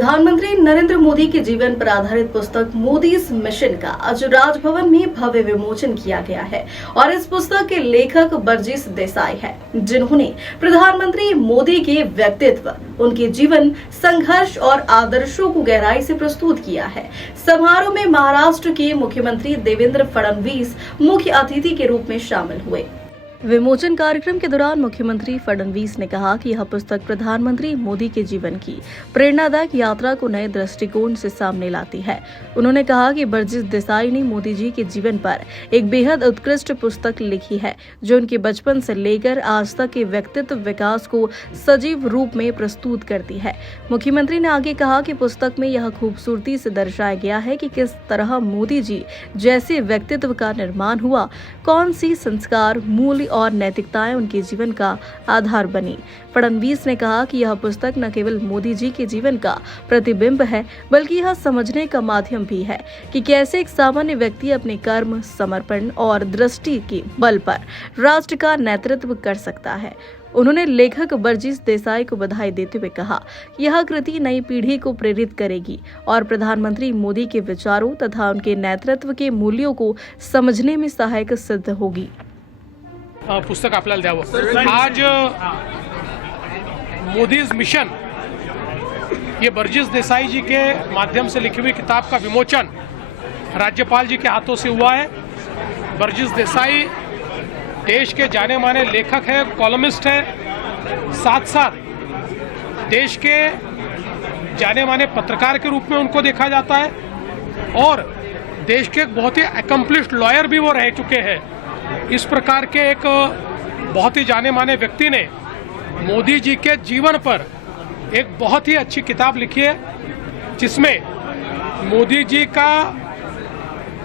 प्रधानमंत्री नरेंद्र मोदी के जीवन पर आधारित पुस्तक मोदीज मिशन का आज राजभवन में भव्य विमोचन किया गया है और इस पुस्तक के लेखक बर्जिस देसाई हैं, जिन्होंने प्रधानमंत्री मोदी के व्यक्तित्व, उनके जीवन, संघर्ष और आदर्शों को गहराई से प्रस्तुत किया है। समारोह में महाराष्ट्र के मुख्यमंत्री देवेंद्र फडणवीस मुख्य अतिथि के रूप में शामिल हुए। विमोचन कार्यक्रम के दौरान मुख्यमंत्री फडणवीस ने कहा कि यह पुस्तक प्रधानमंत्री मोदी के जीवन की प्रेरणादायक यात्रा को नए दृष्टिकोण से सामने लाती है। उन्होंने कहा कि बर्जिस देसाई ने मोदी जी के जीवन पर एक बेहद उत्कृष्ट पुस्तक लिखी है, जो उनके बचपन से लेकर आज तक के व्यक्तित्व विकास को सजीव रूप में प्रस्तुत करती है। मुख्यमंत्री ने आगे कहा कि पुस्तक में यह खूबसूरती से दर्शाया गया है कि किस तरह मोदी जी जैसे व्यक्तित्व का निर्माण हुआ, कौन सी संस्कार, मूल्य और नैतिकताएं उनके जीवन का आधार बनी। फडणवीस ने कहा कि यह पुस्तक न केवल मोदी जी के जीवन का प्रतिबिंब है, बल्कि यह समझने का माध्यम भी है कि कैसे एक सामान्य व्यक्ति अपने कर्म, समर्पण और दृष्टि के बल पर राष्ट्र का नेतृत्व कर सकता है। उन्होंने लेखक बर्जिस देसाई को बधाई देते हुए कहा कि यह कृति नई पीढ़ी को प्रेरित करेगी और प्रधानमंत्री मोदी के विचारों तथा उनके नेतृत्व के मूल्यों को समझने में सहायक सिद्ध होगी। पुस्तक आपल्याला द्यावं। आज मोदीज मिशन ये बर्जिस देसाई जी के माध्यम से लिखी हुई किताब का विमोचन राज्यपाल जी के हाथों से हुआ है। बर्जिस देसाई देश के जाने माने लेखक हैं, कॉलमिस्ट हैं, साथ साथ देश के जाने माने पत्रकार के रूप में उनको देखा जाता है और देश के एक बहुत ही अकम्प्लिश्ड लॉयर भी वो रह चुके हैं। इस प्रकार के एक बहुत ही जाने माने व्यक्ति ने मोदी जी के जीवन पर एक बहुत ही अच्छी किताब लिखी है, जिसमें मोदी जी का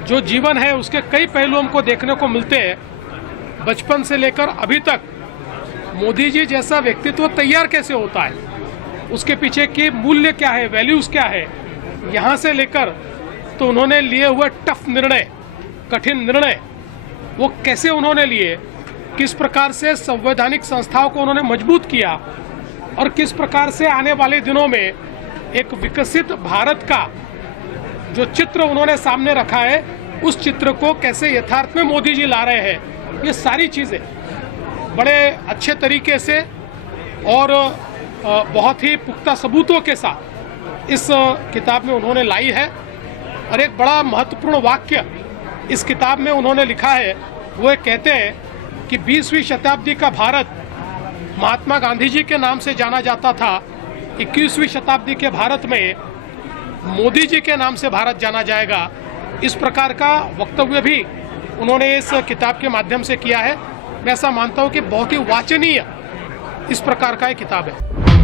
जो जीवन है उसके कई पहलू हमको देखने को मिलते हैं। बचपन से लेकर अभी तक मोदी जी जैसा व्यक्तित्व तैयार कैसे होता है, उसके पीछे के मूल्य क्या है, वैल्यूज क्या है, यहाँ से लेकर तो उन्होंने लिए हुए टफ निर्णय, कठिन निर्णय वो कैसे उन्होंने लिए, किस प्रकार से संवैधानिक संस्थाओं को उन्होंने मजबूत किया और किस प्रकार से आने वाले दिनों में एक विकसित भारत का जो चित्र उन्होंने सामने रखा है, उस चित्र को कैसे यथार्थ में मोदी जी ला रहे हैं, ये सारी चीज़ें बड़े अच्छे तरीके से और बहुत ही पुख्ता सबूतों के साथ इस किताब में उन्होंने लाई है। और एक बड़ा महत्वपूर्ण वाक्य इस किताब में उन्होंने लिखा है, वो कहते हैं कि 20वीं शताब्दी का भारत महात्मा गांधी जी के नाम से जाना जाता था, 21वीं शताब्दी के भारत में मोदी जी के नाम से भारत जाना जाएगा। इस प्रकार का वक्तव्य भी उन्होंने इस किताब के माध्यम से किया है। मैं ऐसा मानता हूँ कि बहुत ही वाचनीय इस प्रकार का एक किताब है।